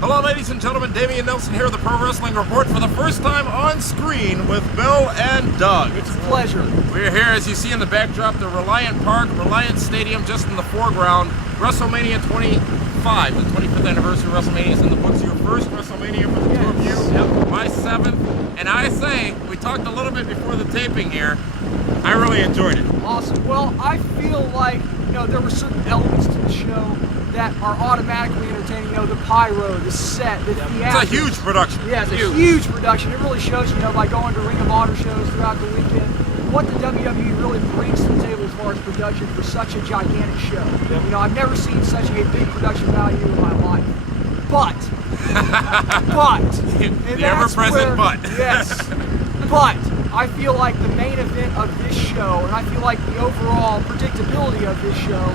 Hello, ladies and gentlemen. Damian Nelson here with the Pro Wrestling Report for the first time on screen with Bill and Doug. It's a pleasure. We're here, as you see in the backdrop, the Reliant Park, Reliant Stadium, just in the foreground. WrestleMania 25, the 25th anniversary of WrestleMania is in the books. Your first WrestleMania for the two of you. Yep. My seventh. And I say, we talked a little bit before the taping here. I really enjoyed it. Awesome. Well, I feel like, there were certain elements to the show that are automatically entertaining. The pyro, the set, the theatrics. It's a huge production. Yeah, it's a huge production. It really shows, by going to Ring of Honor shows throughout the weekend, what the WWE really brings to the table as far as production for such a gigantic show. Yep. I've never seen such a big production value in my life. But, the ever-present but. Yes, but I feel like the main event of this show, and I feel like the overall predictability of this show,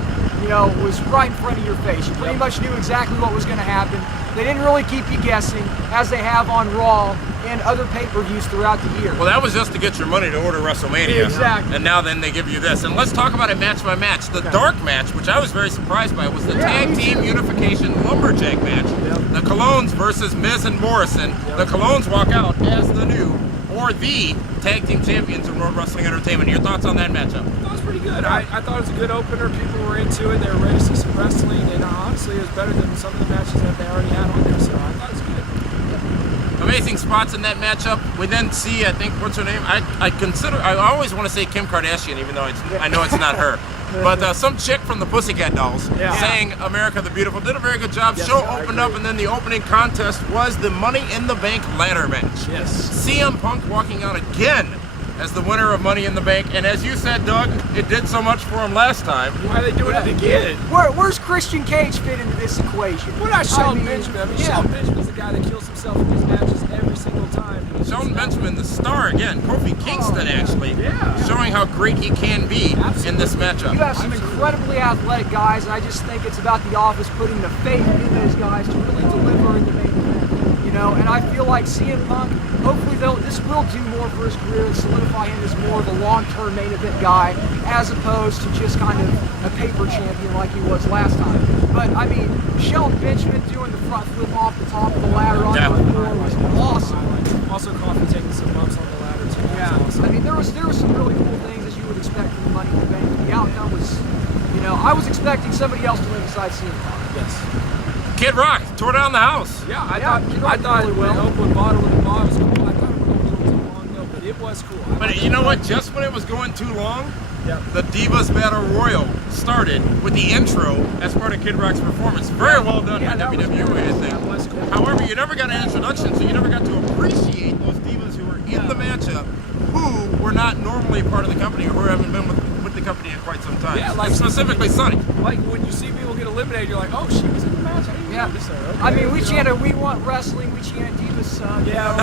was right in front of your face. You pretty much knew exactly what was going to happen. They didn't really keep you guessing, as they have on Raw and other pay-per-views throughout the year. Well, that was just to get your money to order WrestleMania. Exactly. And now then they give you this. And let's talk about it match by match. The dark match, which I was very surprised by, was the Tag Team Unification Lumberjack match. The Colognes versus Miz and Morrison. The Colognes walk out as the new, or the, Tag Team Champions in World Wrestling Entertainment. Your thoughts on that matchup? That was pretty good. I thought it was a good opener. People were into it. They were ready to see some wrestling. And honestly, it was better than some of the matches that they already had on there. So I thought it was good. Amazing spots in that matchup. We then see, I think, what's her name? I always want to say Kim Kardashian, even though I know it's not her. But some chick from the Pussycat Dolls saying America the Beautiful did a very good job. Yes, Show opened up, and then the opening contest was the Money in the Bank ladder match. Yes. CM Punk walking out again as the winner of Money in the Bank. And as you said, Doug, it did so much for him last time. Why are they doing it again? Where's Christian Cage fit into this equation? We're not Shelton Benjamin. Shelton Benjamin's the guy that kills himself in these matches every single time. Shelton Benjamin, the star again, Kofi Kingston actually, showing how great he can be in this matchup. You have some incredibly athletic guys, and I just think it's about the office putting the faith in those guys to really deliver in the main event. And I feel like CM Punk, hopefully this will do more for his career and solidify him as more of a long-term main event guy, as opposed to just kind of a paper champion like he was last time. But I mean, Shelton Benjamin doing the front flip off the top of the ladder on the floor was awesome. Also, Kofi taking some bumps on the ladder too. Yeah, Awesome. I mean, there was some really cool things, as you would expect from the Money in the Bank. The outcome was, I was expecting somebody else to win besides CM Punk. Yes. Kid Rock tore down the house. Yeah, I thought really the open bottle with the ball was cool. I thought it would go a little too long though, but it was cool. But you know what? Just when it was going too long, the Divas Battle Royal started with the intro as part of Kid Rock's performance. Very well done by WWE, I think. That was cool. However, you never got an introduction, so you never got to appreciate those divas who were in the matchup, who were not normally part of the company or who haven't been with the company in quite some time. Yeah, like specifically Sonny. Like when you see people get eliminated, you're like, oh, she was in the match. I didn't notice her. Okay. I mean, we chanted, "We want wrestling." We chanted "Divas Son." Yeah,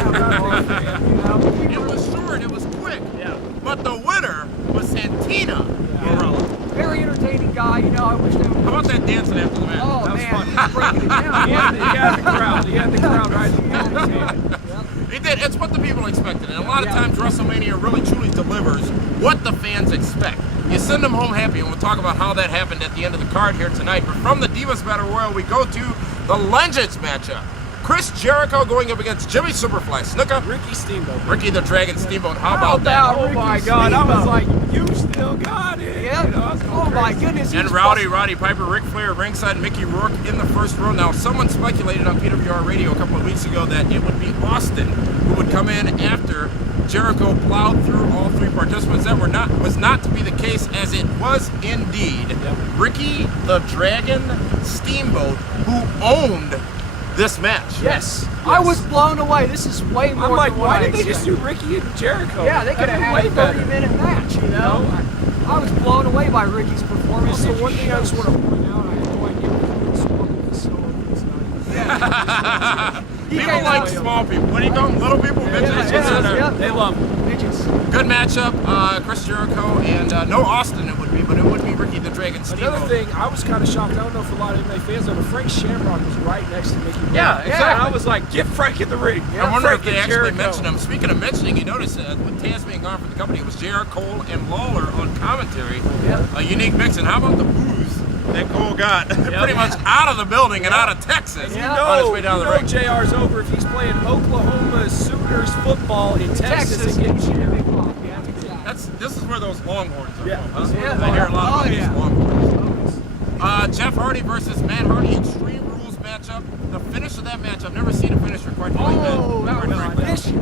It was short, it was quick. Yeah. But the winner was Santina Morella. Very entertaining guy. I wish they would. How about that dancing after the match? Oh That was man, fun. he was breaking it down. He had the crowd. He had the crowd right. It did. It's what the people expected. And a lot of times WrestleMania really truly delivers what the fans expect. You send them home happy, and we'll talk about how that happened at the end of the card here tonight. But from the Divas Battle Royal, we go to the Legends matchup. Chris Jericho going up against Jimmy Superfly Snuka. Ricky Steamboat. Ricky the Dragon Steamboat. How about that? Oh my God! I was like, you still got it. Yeah. Oh my goodness. And Roddy Piper, Ric Flair at ringside, Mickey Rourke in the first row. Now, someone speculated on PWR Radio a couple of weeks ago that it would be Austin who would come in after Jericho plowed through all three participants. That was not to be the case, as it was indeed Ricky the Dragon Steamboat who owned this match. Yes. I was blown away. This is way more. I'm like, than what why I did they just do expected. Ricky and Jericho? Yeah, they could have had a better. 30-minute match. I was blown away by Ricky's performance. Also, one thing I just want to point out, I had no idea what small was so People like small people. What do you call them? Little people? Midgets? They love them. Midgets. Good matchup. Chris Jericho and no Austin it would be, but it would be Ricky the Dragon Steamboat. Another thing, I was kind of shocked. I don't know if a lot of MMA fans know, but Frank Shamrock was right next to Mickey Rourke. Yeah, exactly. I was like, get Frank in the ring. I wonder if Frank they and actually Jericho. mentioned him. Speaking of mentioning, you notice with Taz being gone from the company, it was J.R. Cole and Lawler on commentary. Yeah. A unique mix. And how about the booze that Cole got pretty much out of the building and out of Texas on his way down the ring. JR's over if he's playing Oklahoma Sooners football in Texas and getting cheated. This is where those Longhorns are from, huh? Yeah. I hear a lot about these Longhorns. Longhorns. Jeff Hardy versus Matt Hardy, Extreme Rules matchup. The finish of that match, I've never seen a finisher quite like that. That was vicious.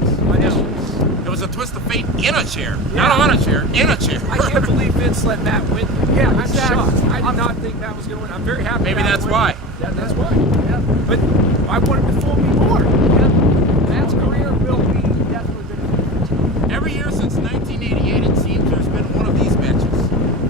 It was a twist of fate in a chair. Not on a chair, in a chair. I can't believe Vince let Matt win. Yeah, I'm exactly. shocked. I did not think Matt was going to win. I'm very happy. Maybe Matt that's won. why. Yeah, that's why. Yeah. But I wanted to fool me more. Matt's career will be definitely good. Every year since 1988, it seems there's been one of these matches.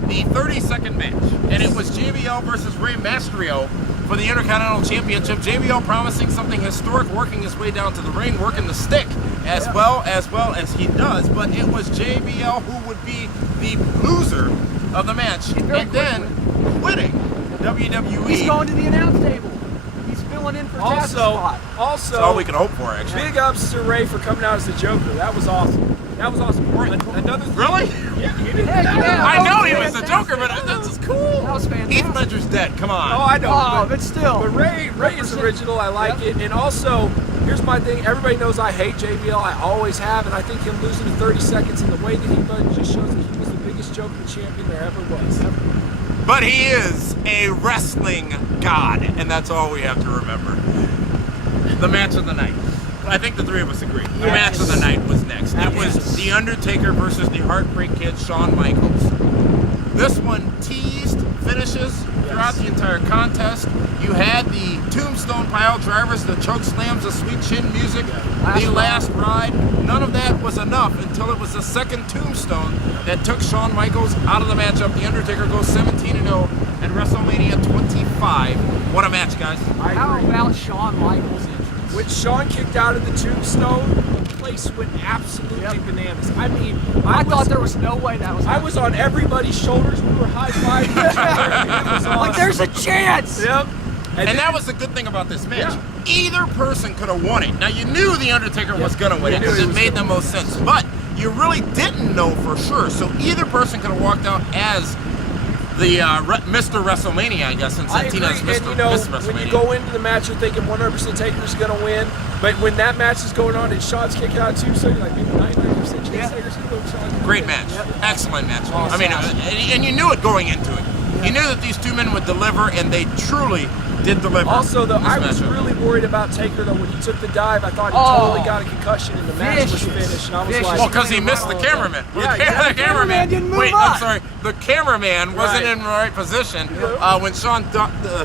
The 30-second match. And it was JBL versus Rey Mysterio for the Intercontinental Championship. JBL promising something historic, working his way down to the ring, working the stick as well as he does. But it was JBL who would be the loser of the match and then quitting WWE. He's going to the announce table. He's filling in for Taz's spot. Also, That's all we can hope for, actually. big ups to Ray for coming out as the Joker. That was awesome. That was awesome. Another thing. Really? Yeah, you didn't. I know he was the Joker, but this is cool. That was fantastic. Heath Ledger's dead. Come on. Oh, I know. Oh, but still. But Ray is original. I like it. And also, here's my thing. Everybody knows I hate JBL. I always have. And I think him losing in 30 seconds and the way that he won just shows that he was the biggest Joker champion there ever was. But he is a wrestling god, and that's all we have to remember. The match of the night. I think the three of us agree. The match of the night was next. It was The Undertaker versus the Heartbreak Kid, Shawn Michaels. This one teased finishes throughout the entire contest. You had the tombstone pile drivers, the choke slams, the sweet chin music, the last ride. None of that was enough until it was the second tombstone that took Shawn Michaels out of the matchup. The Undertaker goes 17-0 at WrestleMania 25. What a match, guys. How about Shawn Michaels' entrance? When Shawn kicked out of the tombstone, the place went absolutely bananas. I mean, I thought there was no way that was I was on everybody's shoulders. We were high-fiving each other. It was awesome. like, there's a chance! Yep. And that was the good thing about this match. Either person could have won it. Now, you knew The Undertaker was going to win it because it made the most sense. But you really didn't know for sure. So either person could have walked out as the Mr. WrestleMania, I guess, since Santina's Mr. WrestleMania. When you go into the match, you're thinking 100% Taker's going to win. But when that match is going on and Shawn's kicking out too, so you're like, maybe 99% chance Taker's going to win. Shawn. Great match. Excellent match. I mean, and you knew it going into it. You knew that these two men would deliver, and they truly did deliver. Also, though, I was matchup. really worried about Taker, though. When he took the dive, I thought he totally got a concussion, and the match was finished. And I was like, well, because he missed the cameraman. Yeah, The cameraman didn't move Wait, up. I'm sorry. The cameraman wasn't in the right position when Shawn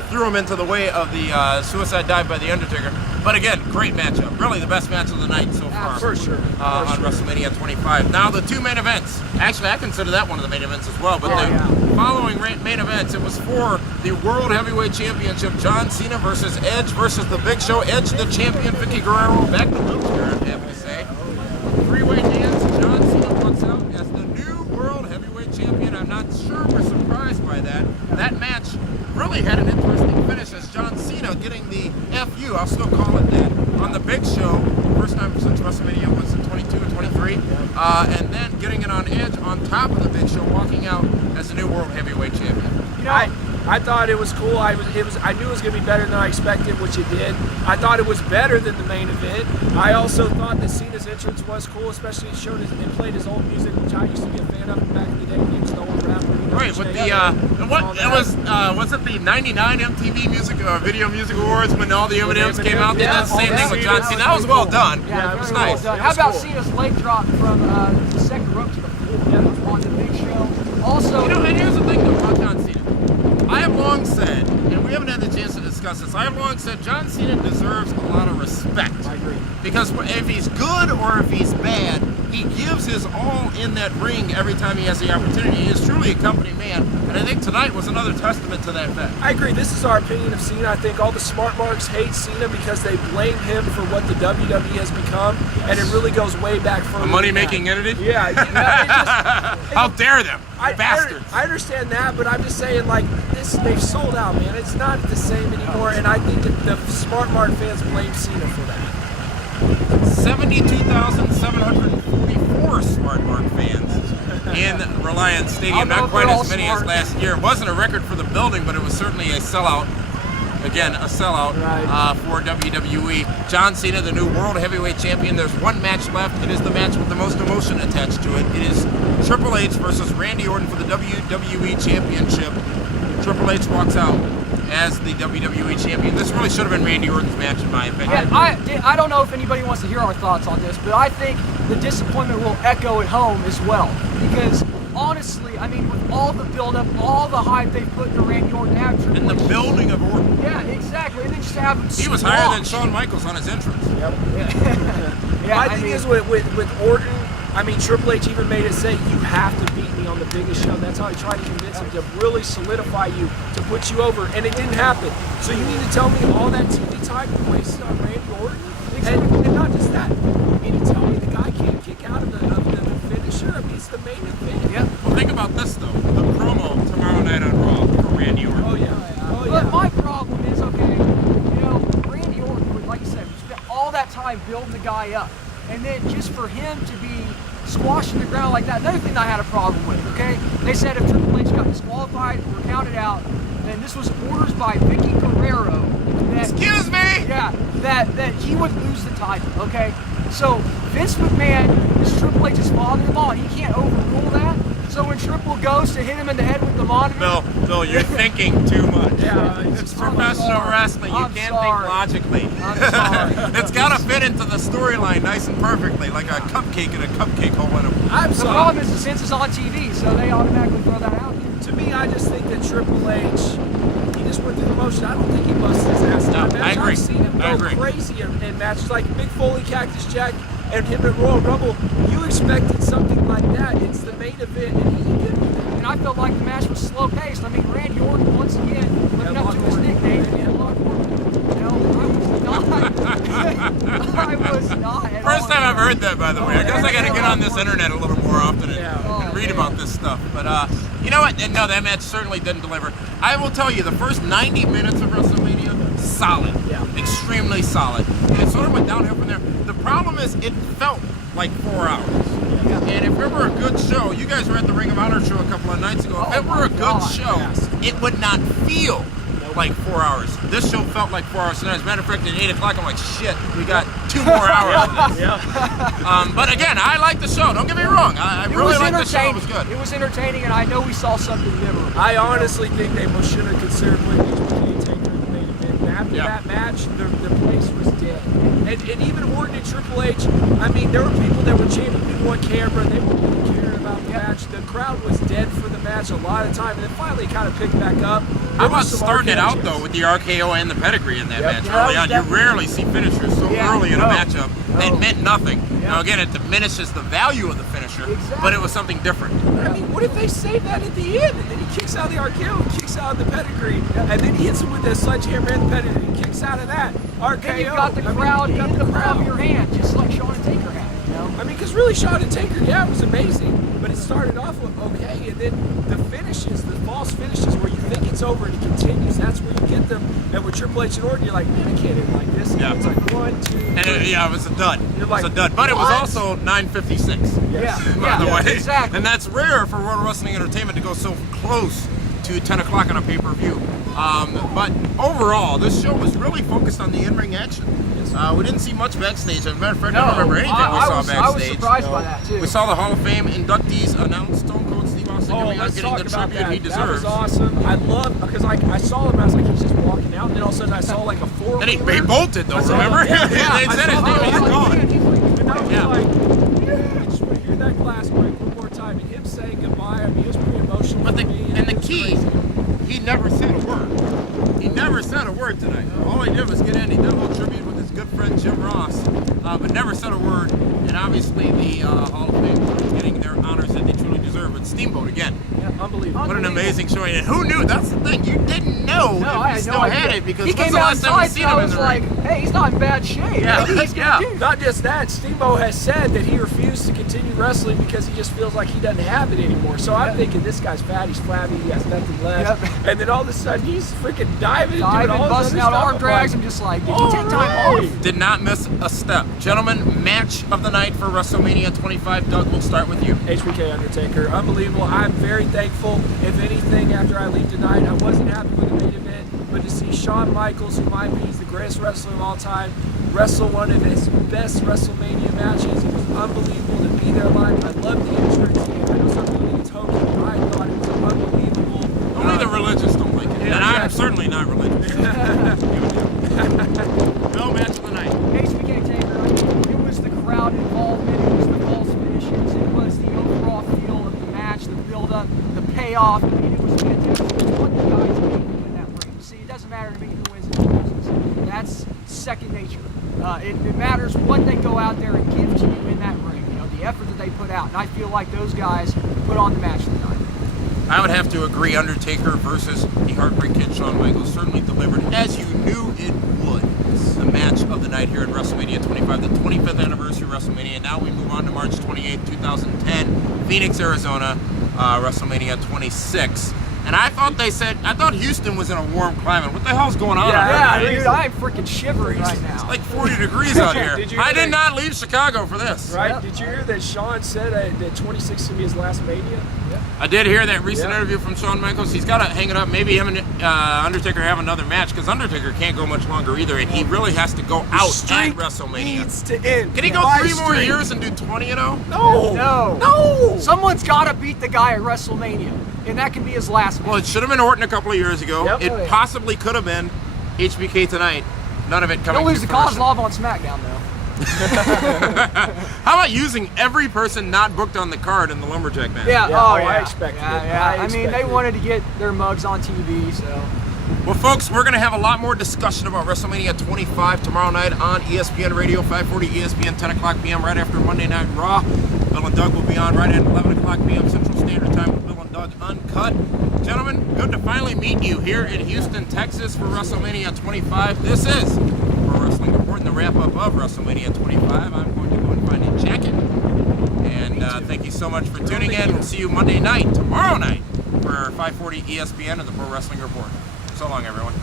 threw him into the way of the suicide dive by The Undertaker. But again, great matchup. Really the best match of the night so far. For sure. On WrestleMania 25. Now the two main events. Actually, I consider that one of the main events as well. But the following main events, it was for the World Heavyweight Championship. John Cena versus Edge versus The Big Show. Edge the champion, Vicky Guerrero back in the wheelchair, I'd have to say. Three-way dance. John Cena walks out as the new World Heavyweight Champion. I'm not sure we're surprised by that. That match really had an interesting finish as John Cena getting the FU, I'll still call it that, on The Big Show. First time since WrestleMania was in 22 or 23. And then getting it on Edge on top of The Big Show, walking out as the new World Heavyweight Champion. You know, I thought it was cool. I knew it was going to be better than I expected, which it did. I thought it was better than the main event. I also thought that Cena's entrance was cool, especially it played his old music, which I used to be a fan of back in the day. He was the old rapper. Right, with was it the 99 MTV Video Music Awards when all the M&Ms came out? They did the same thing with John Cena. That was well done. Yeah, it was very nice. well done. How about Cena's leg drop from the second rope to the floor? That was on The Big Show. Also, and here's the thing though about John Cena. I have long said, and we haven't had the chance to discuss this, I have long said John Cena deserves a lot of respect. I agree. Because if he's good or if he's bad, he gives his all in that ring every time he has the opportunity. He is truly a company man, and I think tonight was another testament to that fact. I agree. This is our opinion of Cena. I think all the smart marks hate Cena because they blame him for what the WWE has become, and it really goes way back further. A money-making entity? Yeah. How dare them, bastards! I understand that, but I'm just saying, like, they've sold out, man. It's not the same anymore, and I think that the smart mark fans blame Cena for that. 72,744 Smart Mark fans in Reliance I Stadium. don't know Not if quite they're all as many as smart. last year. It wasn't a record for the building, but it was certainly a sellout. Again, a sellout for WWE. John Cena, the new World Heavyweight Champion. There's one match left. It is the match with the most emotion attached to it. It is Triple H versus Randy Orton for the WWE Championship. Triple H walks out as the WWE Champion. This really should have been Randy Orton's match, in my opinion. Yeah, I don't know if anybody wants to hear our thoughts on this, but I think the disappointment will echo at home as well. Because honestly, I mean, with all the build-up, all the hype they've put into Randy Orton to have Triple And the H- building of Orton. Yeah, exactly. And then just to have him He was higher than Shawn Michaels on his entrance. My thing is with Orton, I mean, Triple H even made it say, you have to beat me on the biggest show. That's how he tried to convince him to really solidify you, to put you over, and it didn't happen. So you need to tell me all that TV time you wasted on Randy Orton? And not just that, you need to tell me the guy can't kick out of the finisher. I mean, it's the main event. Yeah. Well, think about this, though. The promo tomorrow night on Raw for Randy Orton. Oh, yeah. Oh, But yeah. my problem is, okay, you know, Randy Orton would, like you said, spent all that time building the guy up. And then just for him to be squashed in the ground like that, another thing I had a problem with, okay? They said if Triple H got disqualified or counted out, then this was orders by Vicky Guerrero. That, Excuse me! Yeah, that he would lose the title, okay? So Vince McMahon is Triple H's father-in-law, and he can't overrule that. So when Triple goes to hit him in the head with the monitor, Bill, you're thinking too much. Yeah, It's I'm professional sorry. wrestling. You I'm can't sorry. think logically. I'm sorry. It's got to fit into the storyline nice and perfectly, like a cupcake in a cupcake hole in a... I'm The sorry. problem is since it's on TV, so they automatically throw that out there. To me, I just think that Triple H, he just went through the motion. I don't think he busted his ass in that No, match. I agree. I've seen him I go agree. crazy in matches like Mick Foley, Cactus Jack, and him at Royal Rumble. You expected something like that. It's the main event, and he didn't do that. And I felt like the match was slow paced. I mean, Randy Orton once again living up to his nickname, you know, I was not. At First all time I've heard that, by the way. I guess I got to get on this internet a little more often and read about this stuff. But you know what? No, that match certainly didn't deliver. I will tell you, the first 90 minutes of WrestleMania, solid. Yeah. Extremely solid. And it sort of went downhill from there. The problem is, it felt like 4 hours. And if it were a good show, you guys were at the Ring of Honor show a couple of nights ago. If it were a good show, it would not feel like 4 hours. This show felt like 4 hours tonight. As a matter of fact, at 8 o'clock, I'm like, shit, we got 2 more hours of this. But again, I like the show. Don't get me wrong. I really like the show. It was good. It was entertaining, and I know we saw something memorable. I honestly think they should have considered putting HBK Taker in the main event. And after that match, the place was dead. And even Orton and Triple H, I mean, there were people that were chanting, we want camera, they weren't really caring about the match. The crowd was dead for the match a lot of time, and then finally it kind of picked back up. How about starting it out, though, with the RKO and the pedigree in that match early on? You rarely see finishers so early in a matchup that meant nothing. Now, again, it diminishes the value of the finisher, but it was something different. I mean, what if they save that at the end, and then he kicks out the RKO, and kicks out the pedigree, and then he hits him with the sledgehammer and the pedigree, and kicks out of that RKO. Then you've got the crowd in the palm of your hand, just like Shawn and Taker had. You know? I mean, because really, Shawn and Taker, it was amazing, but it started off with okay, and then the finishes, the false finishes, where you think it's over and it continues, that's where you get them. And with Triple H and Orton, you're like, man, I can't end like this. And it's like 1, 2, 3. And it was a dud. It was a dud. But it was what? also 9:56. By the way. Exactly. And that's rare for World Wrestling Entertainment to go so close to 10 o'clock on a pay-per-view. But overall, this show was really focused on the in-ring action. We didn't see much backstage. As a matter of fact, I don't remember anything we saw backstage. I was surprised by that, too. We saw the Hall of Fame inductees announce Stone Cold Steve Austin coming out, getting the tribute he deserves. That was awesome. I love, because I saw him, I was like, he's just walking out, and then all of a sudden I saw like a four-wheeler. Then he bolted, though, remember? They said his name, he's gone. And I was like, I just want to hear that glass break one more time, and him saying goodbye, I mean, it was pretty emotional But for me. the key, he never said a word. He never said a word tonight. All he did was get in. He did a little tribute with his good friend Jim Ross, but never said a word. And obviously the Hall of Fame getting their honors that they truly deserve. with Steamboat again. Yeah, unbelievable. What an amazing showing. And who knew? That's the thing. You didn't know No, I if he had still no idea. had it because he when's came the last time outside we seen and I him in was the like, ring? hey, he's not in bad shape. Yeah, Maybe he's yeah. gonna do. Not just that, Steamboat has said that he refused to continue wrestling because he just feels like he doesn't have it anymore. So I'm thinking this guy's fat, he's flabby, he has nothing left. Yep. And then all of a sudden he's freaking diving, Diving, doing all this busting other out stuff. arm I'm drags. like, I'm just like, did he take time alright. off? Did not miss a step. Gentlemen, match of the night for WrestleMania 25. Doug, we'll start with you. HBK Undertaker, unbelievable. I'm very thankful. If anything, after I leave tonight, I wasn't happy with the main event, but to see Shawn Michaels, who might be the greatest wrestler of all time, wrestle one of his best WrestleMania matches, it was unbelievable to be there live. I love the entrance. I know some people think it's hokey, but I thought it was unbelievable. Only the religious don't like it. Yeah, and I'm exactly. certainly not religious. No match of the night. HBK Taker, I mean, it was the crowd involvement, it was the false finishes, it was the overall feel of the match, the build-up, the payoff. I mean, it was fantastic. It was what the guys made in that ring. See, it doesn't matter to me who wins and who loses. That's second nature. It matters what they go out there and give to you in that ring. You know, the effort that they put out. And I feel like those guys put on the match tonight. I would have to agree. Undertaker versus the Heartbreak Kid Shawn Michaels certainly delivered, as you knew it would. The match of the night here at WrestleMania 25, the 25th anniversary of WrestleMania. Now we move on to March 28, 2010, Phoenix, Arizona, WrestleMania 26. And I thought Houston was in a warm climate. What the hell's going on? Yeah, out there? Dude, I'm freaking shivering right now. It's like 40 degrees out here. Did you I hear did not leave Chicago for this. Right? Yep. Did you hear that Shawn said that 26 is going to be his last Mania? I did hear that recent Yeah. interview from Shawn Michaels. He's got to hang it up. Maybe him and Undertaker have another match because Undertaker can't go much longer either, and he really has to go out at Streak WrestleMania. needs to end. Can he go My 3 more streak. years and do 20 and 0? No. No. Someone's got to beat the guy at WrestleMania. And that can be his last match. Well, it should have been Orton a couple of years ago. Yep. It Oh, yeah. possibly could have been HBK tonight. None of it coming He'll lose to the fruition. Kozlov on SmackDown, though. How about using every person not booked on the card in the Lumberjack match? Yeah, Yeah, oh, I yeah. expected yeah, it. yeah. I I mean, they expected wanted to get their mugs on TV, so. Well, folks, we're going to have a lot more discussion about WrestleMania 25 tomorrow night on ESPN Radio, 540 ESPN, 10 o'clock p.m. right after Monday Night Raw. Bill and Doug will be on right at 11 o'clock p.m. Central Standard Time with Bill and Doug Uncut. Gentlemen, good to finally meet you here in Houston, Texas for WrestleMania 25. This is Pro Wrestling Report and the wrap-up of WrestleMania 25. I'm going to go and find a jacket. And thank you so much for tuning in. We'll see you Monday night, tomorrow night, for 540 ESPN and the Pro Wrestling Report. So long, everyone.